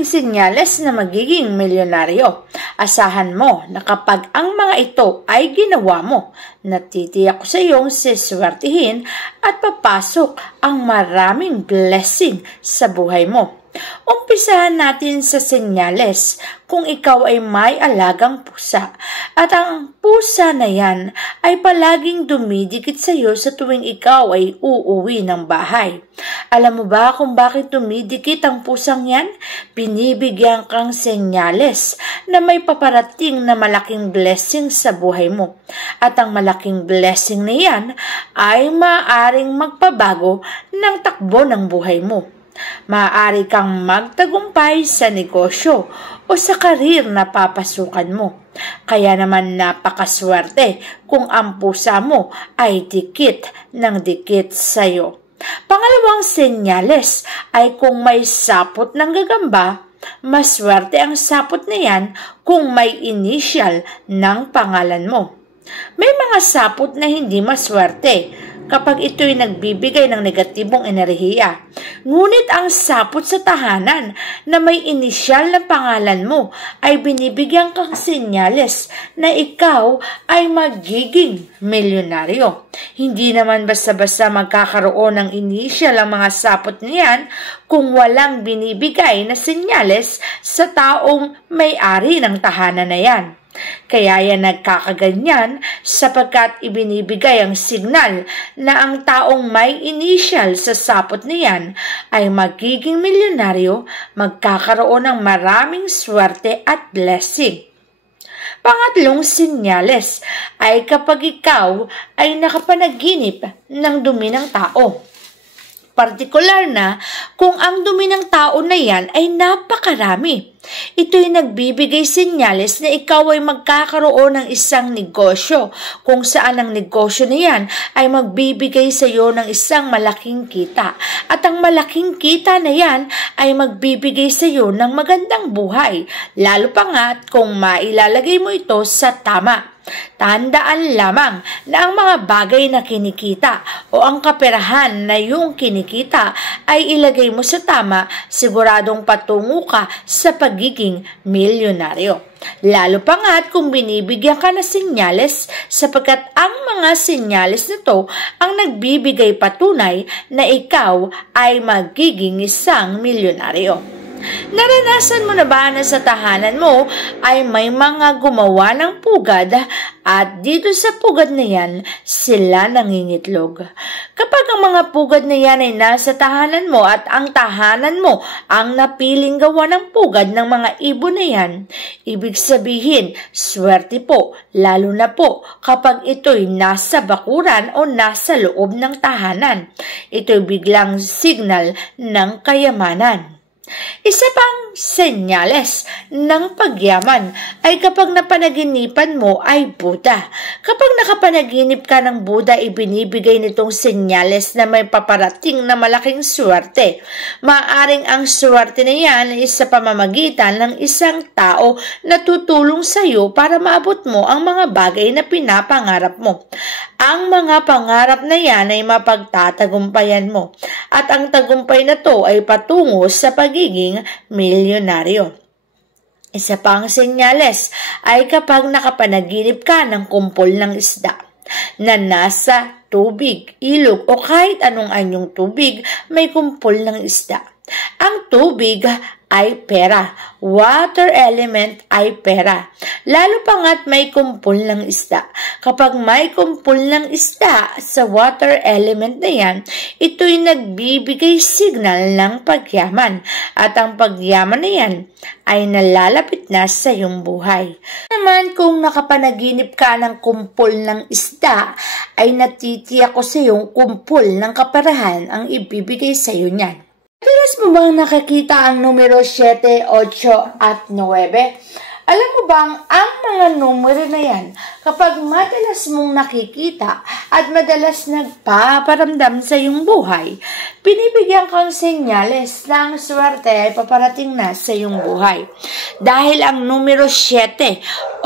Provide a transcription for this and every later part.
senyales na magiging milyonaryo. Asahan mo na kapag ang mga ito ay ginawa mo, natitiyak ko sa iyong siswertihin at papasok ang maraming blessing sa buhay mo. Umpisahan natin sa senyales kung ikaw ay may alagang pusa at ang pusa na yan ay palaging dumidikit sa iyo sa tuwing ikaw ay uuwi ng bahay. Alam mo ba kung bakit dumidikit ang pusang yan? Binibigyan kang senyales na may paparating na malaking blessing sa buhay mo. At ang malaking blessing na yan ay maaaring magpabago ng takbo ng buhay mo. Maaari kang magtagumpay sa negosyo o sa karir na papasukan mo. Kaya naman napakaswerte kung ang pusa mo ay dikit ng dikit sa iyo. Pangalawang senyales ay kung may sapot ng gagamba, maswerte ang sapot na yan kung may initial ng pangalan mo. May mga sapot na hindi maswerte kapag ito'y nagbibigay ng negatibong enerhiya. Ngunit ang sapot sa tahanan na may inisyal na pangalan mo ay binibigyan kang senyales na ikaw ay magiging milyonaryo. Hindi naman basta-basta magkakaroon ng inisyal ang mga sapot niyan kung walang binibigay na senyales sa taong may-ari ng tahanan na yan. Kaya yan nagkakaganyan sapagkat ibinibigay ang signal na ang taong may initial sa sapot niyan ay magiging milyonaryo, magkakaroon ng maraming swerte at blessing. Pangatlong senyales ay kapag ikaw ay nakapanaginip ng dumi ng tao. Partikular na kung ang dumi ng tao na yan ay napakarami. Ito'y nagbibigay senyales na ikaw ay magkakaroon ng isang negosyo kung saan ang negosyo na yan ay magbibigay sa iyo ng isang malaking kita. At ang malaking kita na yan ay magbibigay sa iyo ng magandang buhay, lalo pa nga kung mailalagay mo ito sa tama. Tandaan lamang na ang mga bagay na kinikita o ang kaperahan na yung kinikita ay ilagay mo sa tama, siguradong patungo ka sa pagiging milyonaryo. Lalo pa nga kung binibigyan ka na senyales sapagkat ang mga senyales na to ang nagbibigay patunay na ikaw ay magiging isang milyonaryo. Naranasan mo na ba na sa tahanan mo ay may mga gumawa ng pugad at dito sa pugad na yan sila nangingitlog? Kapag ang mga pugad na yan ay nasa tahanan mo at ang tahanan mo ang napiling gawa ng pugad ng mga ibon na yan, ibig sabihin, swerte po, lalo na po kapag ito'y nasa bakuran o nasa loob ng tahanan. Ito'y biglang signal ng kayamanan. Isa pang senyales ng pagyaman ay kapag napanaginipan mo ay Buddha. Kapag nakapanaginip ka ng Buddha, ibinibigay nitong senyales na may paparating na malaking swerte. Maaring ang swerte na yan ay sa pamamagitan ng isang tao na tutulong sa iyo para maabot mo ang mga bagay na pinapangarap mo. Ang mga pangarap na yan ay mapagtatagumpayan mo at ang tagumpay na to ay patungo sa pagiging milyonaryo. Isa pang senyales ay kapag nakapanaginip ka ng kumpol ng isda na nasa tubig, ilog o kahit anong anyong tubig may kumpol ng isda. Ang tubig ay pera. Water element ay pera. Lalo pa nga't may kumpol ng isda. Kapag may kumpol ng isda sa water element na yan, ito'y nagbibigay signal ng pagyaman. At ang pagyaman na yan ay nalalapit na sa iyong buhay. Naman kung nakapanaginip ka ng kumpol ng isda, ay natitiyak ko sa iyong kumpol ng kaperahan ang ibibigay sa iyo niyan. Madalas mo bang nakakita ang numero 7, 8 at 9? Alam mo bang ang mga numero na yan, kapag madalas mong nakikita at madalas nagpaparamdam sa iyong buhay, binibigyan kang senyales na ang swerte ay paparating na sa iyong buhay. Dahil ang numero 7,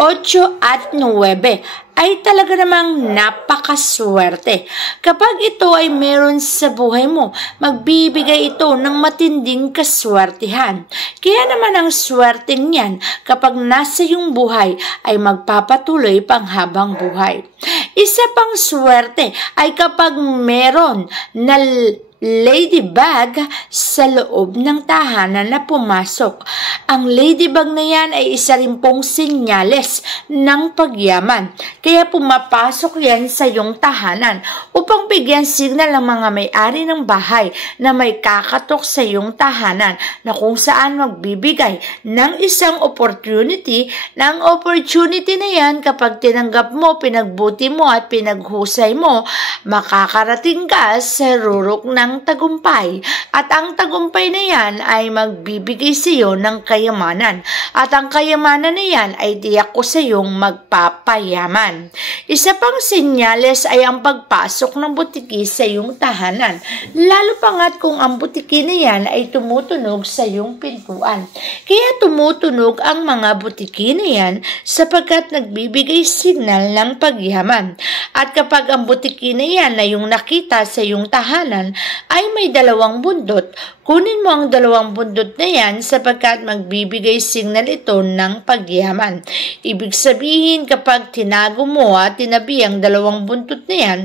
8 at 9 ay talaga namang napakaswerte. Kapag ito ay meron sa buhay mo, magbibigay ito ng matinding kaswertihan. Kaya naman ang swerteng yan kapag nasa iyong buhay ay magpapatuloy pang habang buhay. Isa pang swerte ay kapag meron na ladybug sa loob ng tahanan na pumasok. Ang ladybug na yan ay isa rin pong senyales ng pagyaman. Kaya pumapasok yan sa iyong tahanan upang bigyan signal ang mga may-ari ng bahay na may kakatok sa iyong tahanan na kung saan magbibigay ng isang opportunity. Na ang opportunity na yan kapag tinanggap mo, pinagbuti mo at pinaghusay mo, makakarating ka sa rurok ng tagumpay. At ang tagumpay na yan ay magbibigay sa iyo ng kayamanan. At ang kayamanan na yan ay tiyak ko sa iyong magpapayaman. Isa pang senyales ay ang pagpasok ng butiki sa iyong tahanan. Lalo pa nga't kung ang butiki na yan ay tumutunog sa iyong pintuan. Kaya tumutunog ang mga butiki na yan sapagkat nagbibigay signal ng pagyaman. At kapag ang butiki na yan na yung nakita sa iyong tahanan ay may dalawang bundot, kunin mo ang dalawang bundot na yan sapagkat magbibigay signal ito ng pagyaman. Ibig sabihin kapag tinago mo at tinabi ang dalawang bundot na yan,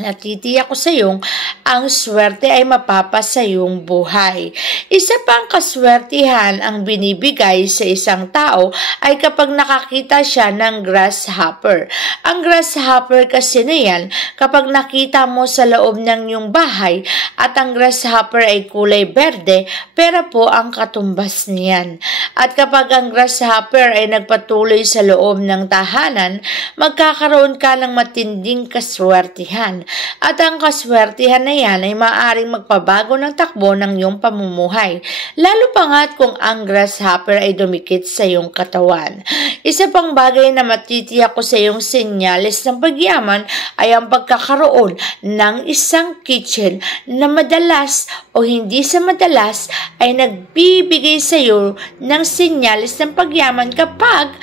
natitiyak ko sa iyong ang swerte ay mapapa sa iyong buhay. Isa pang kaswertihan ang binibigay sa isang tao ay kapag nakakita siya ng grasshopper. Ang grasshopper kasi na yan, kapag nakita mo sa loob ng iyong bahay at ang grasshopper ay kulay berde, pera po ang katumbas niyan. At kapag ang grasshopper ay nagpatuloy sa loob ng tahanan, magkakaroon ka ng matinding kaswertihan. At ang kaswertihan na yan ay maaaring magpabago ng takbo ng iyong pamumuhay. Lalo pa nga't kung ang grasshopper ay dumikit sa iyong katawan. Isa pang bagay na matitiyak ko sa iyong senyales ng pagyaman ay ang pagkakaroon ng isang kitchen na madalas o hindi sa madalas ay nagbibigay sa iyo ng senyales ng pagyaman kapag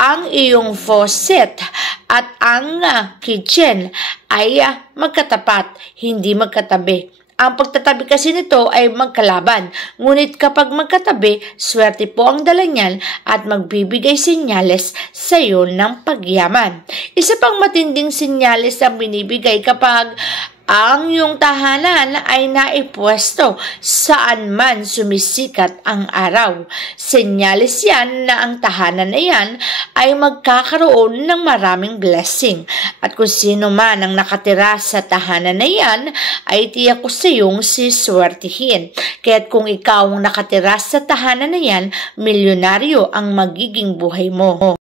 ang iyong faucet at ang kitchen ay magkatapat, hindi magkatabi. Ang pagtatabi kasi nito ay magkalaban. Ngunit kapag magkatabi, swerte po ang dala niyan at magbibigay senyales sa iyo ng pagyaman. Isa pang matinding senyales ang binibigay kapag ang iyong tahanan ay naipwesto saan man sumisikat ang araw. Senyales yan na ang tahanan na yan ay magkakaroon ng maraming blessing. At kung sino man ang nakatira sa tahanan na yan, ay tiyak ko sa iyong siswertihin. Kaya't kung ikaw ang nakatira sa tahanan na yan, milyonaryo ang magiging buhay mo.